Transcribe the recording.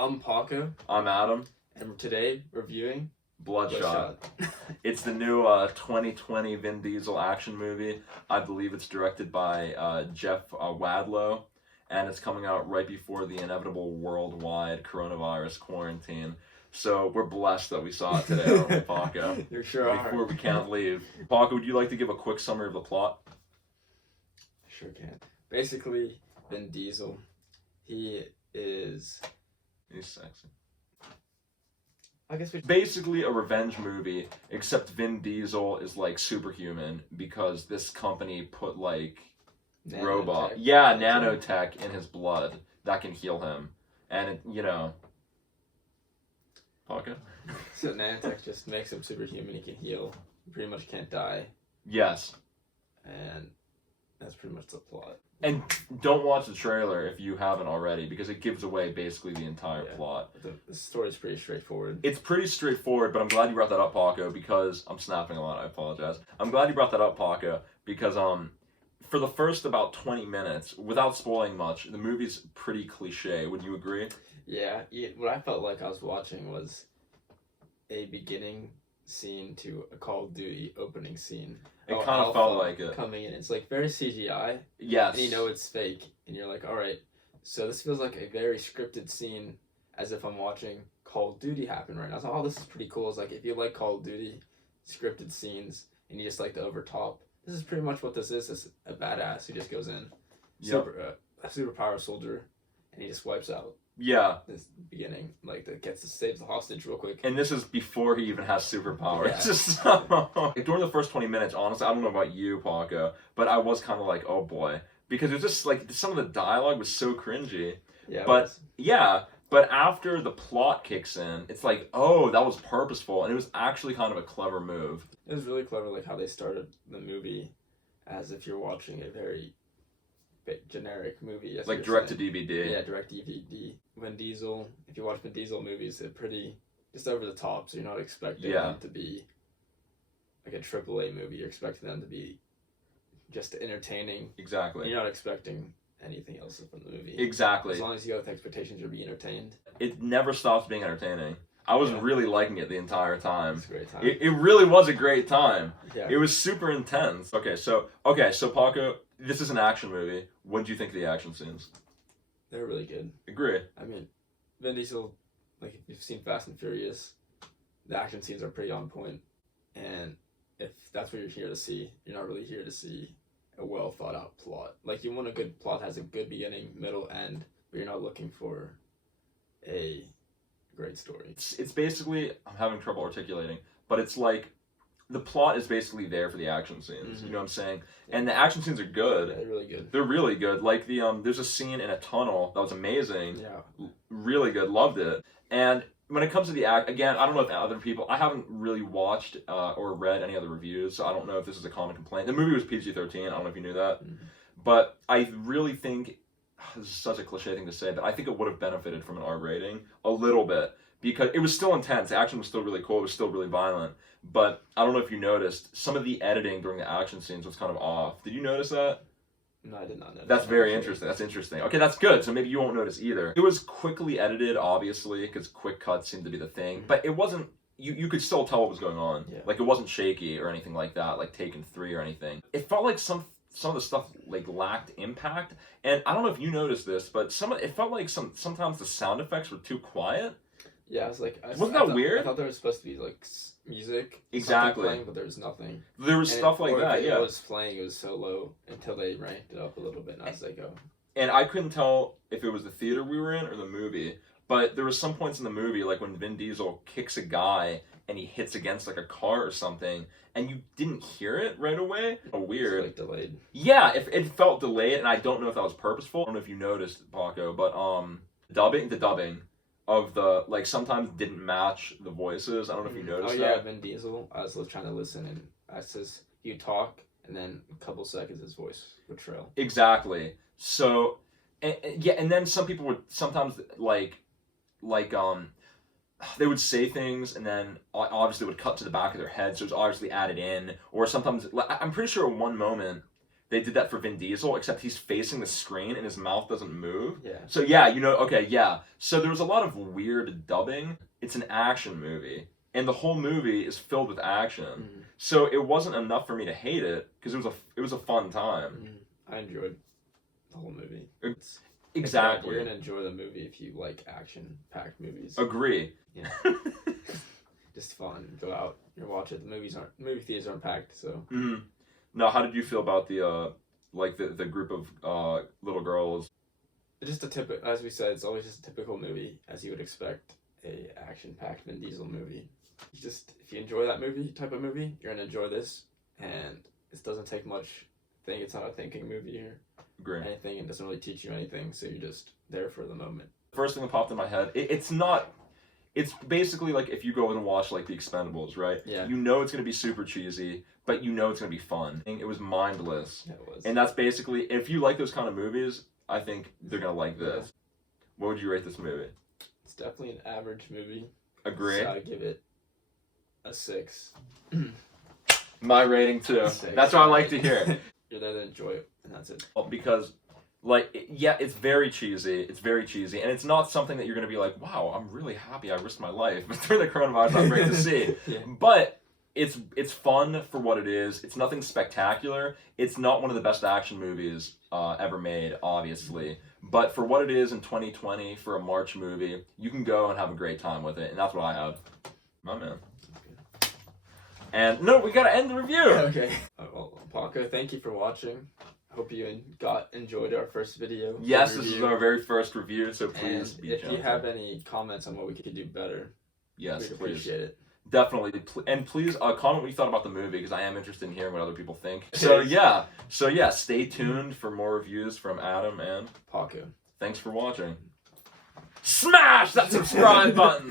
I'm Paco, I'm Adam. and today reviewing Bloodshot. It's the new 2020 Vin Diesel action movie. I believe it's directed by Jeff Wadlow, and it's coming out right before the inevitable worldwide coronavirus quarantine. So we're blessed that we saw it today, aren't we, Paco? You're sure Before are. we can't leave. Paco, would you like to give a quick summary of the plot? Sure can. Basically, Vin Diesel, he is. He's sexy. I guess we. Basically a revenge movie, except Vin Diesel is like superhuman because this company put like robot, nanotech in his blood that can heal him, and Paco. So nanotech just makes him superhuman. He can heal. He pretty much can't die, Yes, and that's pretty much the plot. and don't watch the trailer if you haven't already because it gives away basically the entire plot. The story's pretty straightforward. It's pretty straightforward, but I'm glad you brought that up, Paco, because I'm snapping a lot. I apologize. I'm glad you brought that up, Paco, because for the first about 20 minutes, without spoiling much, the movie's pretty cliche. Would you agree? Yeah, what I felt like I was watching was a beginning scene to a Call of Duty opening scene. It kind of felt like it. Coming in. It's like very CGI. Yes. And you know it's fake. And you're like, alright, so this feels like a very scripted scene as if I'm watching Call of Duty happen right now. I thought, oh, this is pretty cool. It's like, if you like Call of Duty scripted scenes and you just like the overtop, this is pretty much what this is. It's a badass who just goes in. Yep. A superpower soldier, and he just wipes out. Yeah. This beginning, like, that gets to save the hostage real quick. And this is before he even has superpowers. Yeah. Just during the first 20 minutes, honestly, I don't know about you, Paco, but I was kind of like, oh boy. Because it was just like, some of the dialogue was so cringy. Yeah. But after the plot kicks in, it's like, oh, that was purposeful. And it was actually kind of a clever move. It was really clever, like, how they started the movie as if you're watching a very generic movie. Yes, like direct to DVD. Yeah, direct DVD. Vin Diesel, if you watch Vin Diesel movies, they're pretty just over the top, so you're not expecting them to be like a AAA movie. You're expecting them to be just entertaining. Exactly. You're not expecting anything else from the movie. Exactly. As long as you go with expectations, you'll be entertained. It never stops being entertaining. I was really liking it the entire time. It's a great time. It really was a great time. Yeah. It was super intense. Okay, so Paco, this is an action movie. What did you think of the action scenes? They're really good. Agree. I mean, Vin Diesel, like, if you've seen Fast and Furious, the action scenes are pretty on point. And if that's what you're here to see, you're not really here to see a well thought out plot. Like, you want a good plot that has a good beginning, middle, end, but you're not looking for a great story. It's basically, I'm having trouble articulating, but it's like the plot is basically there for the action scenes. Mm-hmm. You know what I'm saying? Yeah. And the action scenes are good. Yeah, they're really good. They're really good. Like there's a scene in a tunnel that was amazing. Yeah. Really good. Loved it. And when it comes to the again, I don't know if other people, I haven't really watched or read any other reviews, so I don't know if this is a common complaint. The movie was PG-13. I don't know if you knew that. Mm-hmm. But I really think, this is such a cliche thing to say, but I think it would have benefited from an R rating a little bit. Because it was still intense. The action was still really cool. It was still really violent. But I don't know if you noticed, some of the editing during the action scenes was kind of off. Did you notice that? No, I did not notice. That's very interesting. That's interesting. Okay, that's good. So maybe you won't notice either. It was quickly edited, obviously, because quick cuts seemed to be the thing. But it wasn't, you could still tell what was going on. Yeah. Like, it wasn't shaky or anything like that, like Taken 3 or anything. It felt like some of the stuff like lacked impact. And I don't know if you noticed this, but it felt like sometimes the sound effects were too quiet. Yeah, I was like, wasn't that weird? I thought there was supposed to be like music, exactly, playing, but there was nothing. There was stuff like that. Yeah, it was playing. It was so low until they ranked it up a little bit, and I was like, oh. And I couldn't tell if it was the theater we were in or the movie, but there was some points in the movie, like when Vin Diesel kicks a guy and he hits against like a car or something, and you didn't hear it right away. Weird. It's like delayed. Yeah, if it felt delayed, and I don't know if that was purposeful. I don't know if you noticed, Paco, but the dubbing of the, like, sometimes didn't match the voices. I don't know if you noticed that. Oh yeah, Vin Diesel. I was trying to listen, and I says you talk, and then a couple seconds his voice would trail. Exactly. So, and then some people would sometimes they would say things, and then obviously would cut to the back of their head, so it was obviously added in. Or sometimes, I'm pretty sure in one moment, they did that for Vin Diesel, except he's facing the screen and his mouth doesn't move. Yeah. So yeah, you know, okay, yeah. So there was a lot of weird dubbing. It's an action movie, and the whole movie is filled with action. Mm-hmm. So it wasn't enough for me to hate it because it was a fun time. Mm-hmm. I enjoyed the whole movie. Exactly. You're gonna enjoy the movie if you like action-packed movies. Agree. Yeah. Just fun. Go out. You watch it. The movie theaters aren't packed, so. Mm-hmm. Now, how did you feel about the the group of little girls? It's just as we said, it's always just a typical movie, as you would expect a action-packed Vin Diesel movie. If you enjoy that type of movie, you're gonna enjoy this, and this doesn't take much. It's not a thinking movie or Agree. anything. It doesn't really teach you anything, so you're just there for the moment. First thing that popped in my head, it's not. It's basically like if you go and watch like The Expendables, right? Yeah. You know it's gonna be super cheesy, but you know it's gonna be fun. It was mindless. Yeah, it was. And that's basically, if you like those kind of movies, I think they're gonna like this. Yeah. What would you rate this movie? It's definitely an average movie. Agree. So I give it a 6. My rating too. 6. That's what I like to hear. You're there to enjoy it, and that's it. Because, like, yeah, it's very cheesy. It's very cheesy, and it's not something that you're gonna be like, wow, I'm really happy I risked my life. But during the coronavirus, not great to see. Yeah. But it's fun for what it is. It's nothing spectacular. It's not one of the best action movies ever made, obviously. But for what it is in 2020, for a March movie, you can go and have a great time with it, and that's what I had. My man. And no, we gotta end the review. Okay. Well, Paco, thank you for watching. Hope you enjoyed our first video. Yes, this is our very first review, so please and be if gentle. you have any comments on what we could do better, yes, we'd please. appreciate it. Definitely, and please comment what you thought about the movie because I am interested in hearing what other people think. So yeah, stay tuned for more reviews from Adam and Paco. Thanks for watching. Smash that subscribe button.